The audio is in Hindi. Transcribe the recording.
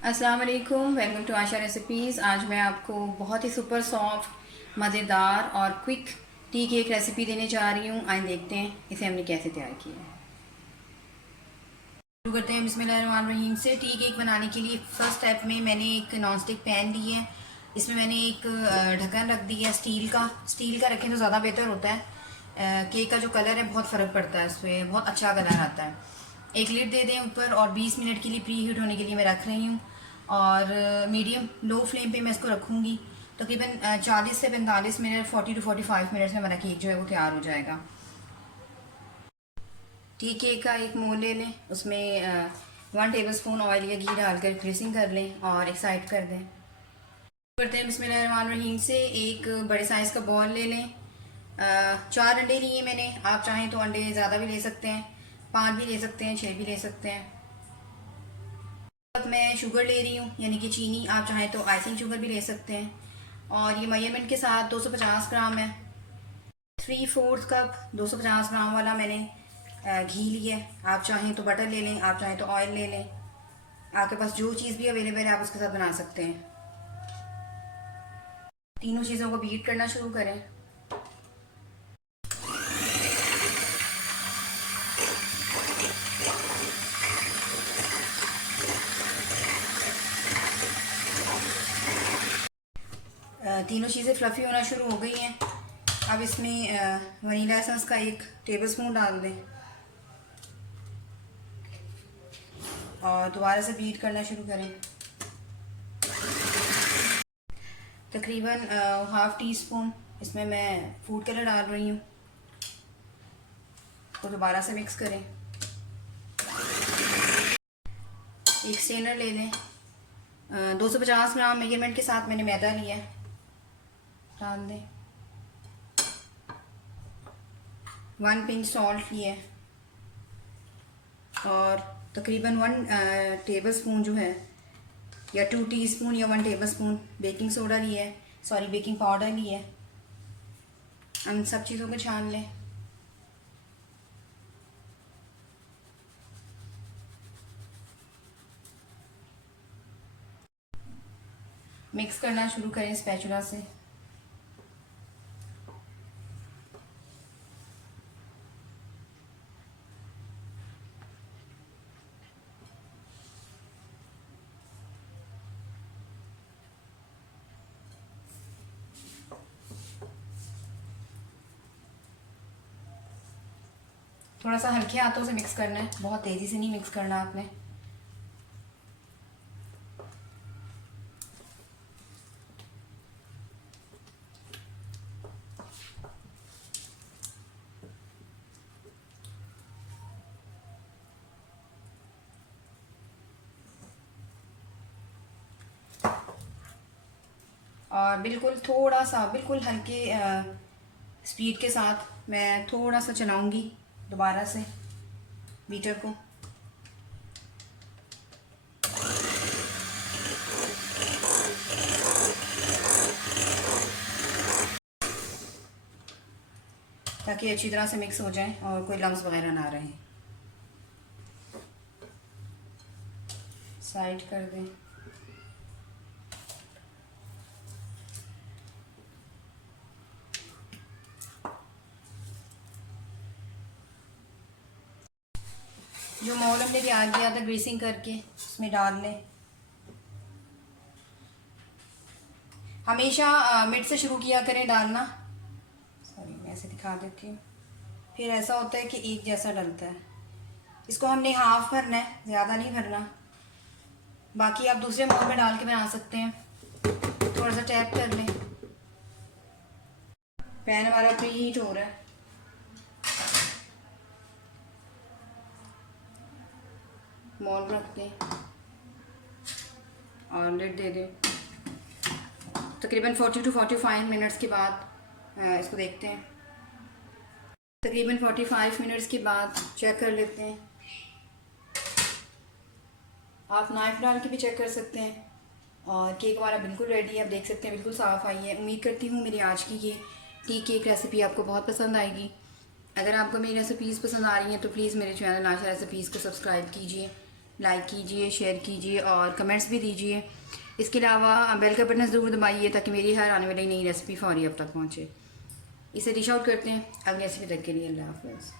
अस्सलाम वालेकुम, वेलकम टू आशा रेसिपीज़। आज मैं आपको बहुत ही सुपर सॉफ्ट, मज़ेदार और क्विक टी केक रेसिपी देने जा रही हूँ। आइए देखते हैं इसे हमने कैसे तैयार किया है। शुरू करते हैं बिस्मिल्लाहिर्रहमानिर्रहीम से। टी केक बनाने के लिए फ़र्स्ट स्टेप में मैंने एक नॉन स्टिक पैन ली है। इसमें मैंने एक ढक्कन रख दिया स्टील का रखें तो ज़्यादा बेहतर होता है। केक का जो कलर है बहुत फ़र्क पड़ता है, उसमें बहुत अच्छा कलर आता है। एक लिड दे दें ऊपर और 20 मिनट के लिए प्री हीट होने के लिए मैं रख रही हूँ। और मीडियम लो फ्लेम पे मैं इसको रखूँगी। तकरीबन 40 से 45 मिनट, 40 to 45 मिनट्स में हमारा केक जो है वो तैयार हो जाएगा। टी केक का एक मोल ले लें, उसमें 1 टेबल स्पून ऑयल या घी डालकर ग्रीसिंग कर लें और एक साइड कर दें। करते हैं बिस्मिल्लाहिर्रहमानिर्रहीम से। एक बड़े साइज़ का बॉल ले लें। 4 अंडे लिए मैंने, आप चाहें तो अंडे ज़्यादा भी ले सकते हैं, 5 भी ले सकते हैं, 6 भी ले सकते हैं। अब मैं शुगर ले रही हूँ, यानी कि चीनी, आप चाहें तो आइसिंग शुगर भी ले सकते हैं। और ये मेजरमेंट के साथ 250 ग्राम है। 3/4 कप 250 ग्राम वाला मैंने घी लिया है। आप चाहें तो बटर ले लें, आप चाहें तो ऑयल ले लें। आपके पास जो चीज़ भी अवेलेबल है आप उसके साथ बना सकते हैं। तीनों चीज़ों को बीट करना शुरू करें। 3 चीज़ें फ्लफ़ी होना शुरू हो गई हैं। अब इसमें वनीला एसेंस का 1 टेबल स्पून डाल दें और दोबारा से बीट करना शुरू करें। तकरीबन हाफ़ टी स्पून इसमें मैं फूड कलर डाल रही हूँ, तो दोबारा से मिक्स करें। एक स्ट्रेनर ले लें। 250 ग्राम मेजरमेंट के साथ मैंने मैदा लिया है, डाल दें। 1 पिंच सॉल्ट लिया है और तकरीबन 1 टेबल स्पून जो है, या 2 टीस्पून या 1 टेबल स्पून बेकिंग सोडा लिया है, सॉरी बेकिंग पाउडर लिया है। हम सब चीज़ों को छान लें। मिक्स करना शुरू करें स्पैचुला से। थोड़ा सा हल्के हाथों से मिक्स करना है, बहुत तेज़ी से नहीं मिक्स करना आपने। और बिल्कुल थोड़ा सा, बिल्कुल हल्के स्पीड के साथ मैं थोड़ा सा चलाऊंगी दोबारा से बीटर को। ताकि अच्छी तरह से मिक्स हो जाए और कोई लम्स वगैरह ना रहे। साइड कर दें। जो मोल हमने तैयार किया था ग्रीसिंग करके, उसमें डाल लें। हमेशा मिड से शुरू किया करें डालना। सॉरी, मैं ऐसे दिखा देती हूँ, फिर ऐसा होता है कि एक जैसा डलता है। इसको हमने हाफ भरना है, ज़्यादा नहीं भरना। बाकी आप दूसरे मोल में डाल के बना सकते हैं। थोड़ा सा टैप कर लें। पैन हमारा प्री हीट हो रहा है। मोल रख दें और लिड दे दें। तकरीबन 40 to 45 मिनट्स के बाद इसको देखते हैं। तकरीबन 45 मिनट्स के बाद चेक कर लेते हैं। आप नाइफ़ डाल के भी चेक कर सकते हैं। और केक हमारा बिल्कुल रेडी है, आप देख सकते हैं बिल्कुल साफ़ आई है। उम्मीद करती हूँ मेरी आज की ये टी केक रेसिपी आपको बहुत पसंद आएगी। अगर आपको मेरी रेसिपीज़ पसंद आ रही हैं तो प्लीज़ मेरे चैनल आशा रेसिपीज़ को सब्सक्राइब कीजिए। लाइक कीजिए, शेयर कीजिए और कमेंट्स भी दीजिए। इसके अलावा बेल का बटन ज़रूर दबाइए ताकि मेरी हर आने वाली नई रेसिपी फौरी अब तक पहुँचे। इसे डिश आउट करते हैं। अगली रेसिपी तक के लिए अल्लाह हाफ़िज़।